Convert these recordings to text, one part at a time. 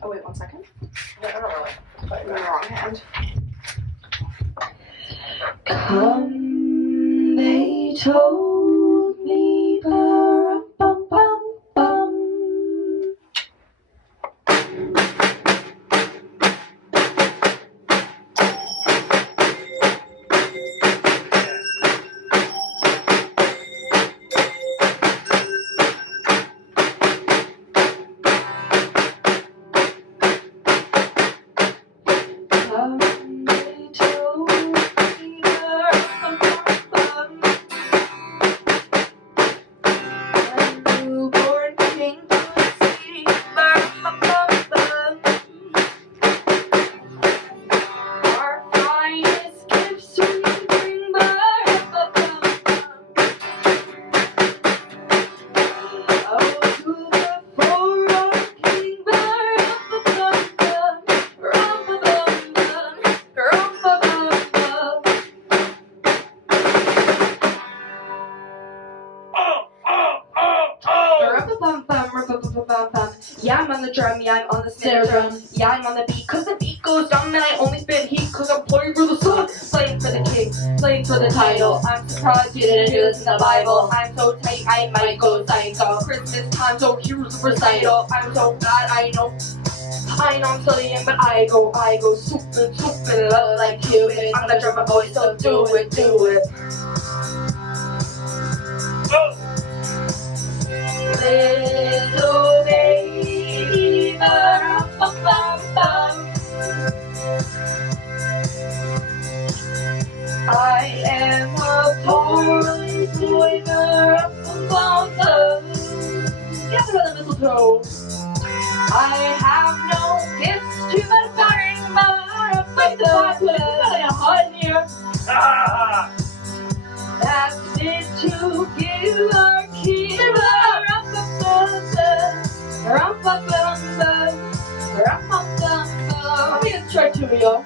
Oh wait, 1 second. I don't know. Put it in the wrong hand. Come, they told me, bum bum bum. Yeah, I'm on the drum, yeah, I'm on the snare drum. Yeah, I'm on the beat, cause the beat goes dumb and I only spit heat cause I'm playing for the sun. Playing for the king, playing for the title. I'm surprised you didn't do this in the Bible. I'm so tight, I might go psycho. Christmas time, so here's the recital. I'm so bad, I know I'm studying, but I go super low like Cupid. I'm the drummer boy, so do it. Little baby, ba-rum-bum-bum-bum. I am a toy, ba-rum-bum-bum. Get another mistletoe. I have no gifts to bring, but the put a hot in here. That's it to give our kid. I think it's track 2, y'all.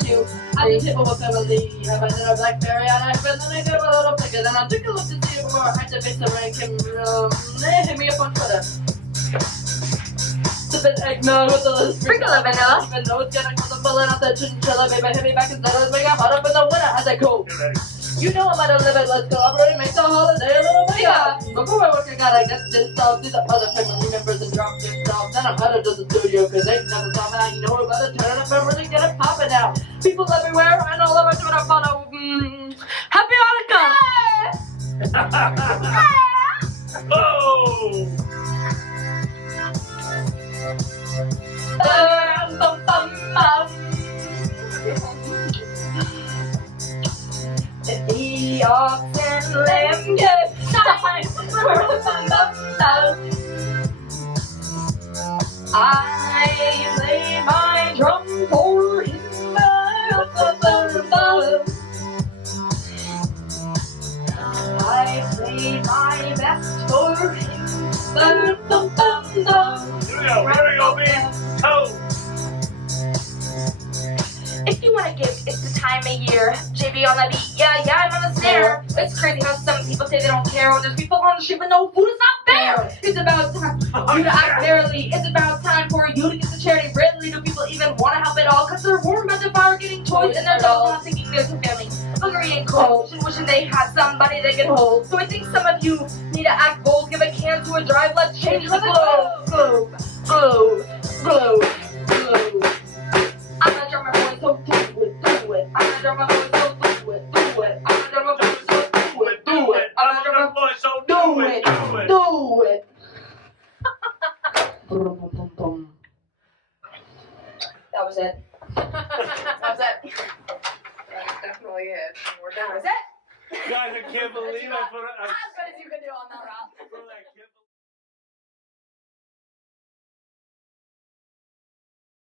2. I need to with family. Have I done a blackberry and I felt then I got a little bigger. Then I took a look to see before I activate the rank and hit me up on Twitter. Sip an eggnog with a little sprinkle of vanilla. Even though it's gonna cause a bullet out the chinchilla, baby, hit me back instead of make a hot up in the winter as I go. You know I'm about to live it, let's collaborate, make the holiday a little bigger. Before I work, I gotta get this stuff, do the other family members and drop this stuff. Then I'm headed to the studio, cause they never saw me. You know we're about to turn it up and really get it poppin' now. People everywhere, and all of us doing a follow. Happy Hanukkah! Oh! The ox and lamb get time for I play my drum for him. I play my best for him. Here we go, baby. Oh. If you want a gift, it's the time of year. JB on the beat, yeah, I'm on the snare. It's crazy how some people say they don't care when there's people on the street with no food. It's not fair. It's about time for you to act fairly. It's about time for you to get the charity. Rarely do people even want to help at all because they're warned by the fire getting toys and their dolls not thinking there's a family. Hungry and cold, wishing they had somebody they could hold. So I think some of you need to act bold. Give a can to a drive. Let's change the globe. I'm a drummer boy, so do it. I'm a drummer boy, so do it. I'm a drummer boy, so do it. I'm a drummer boy, so do it. That was it. That's definitely it. We're done. That was it. Guys, I can't believe I put it. As good as you can do on that route.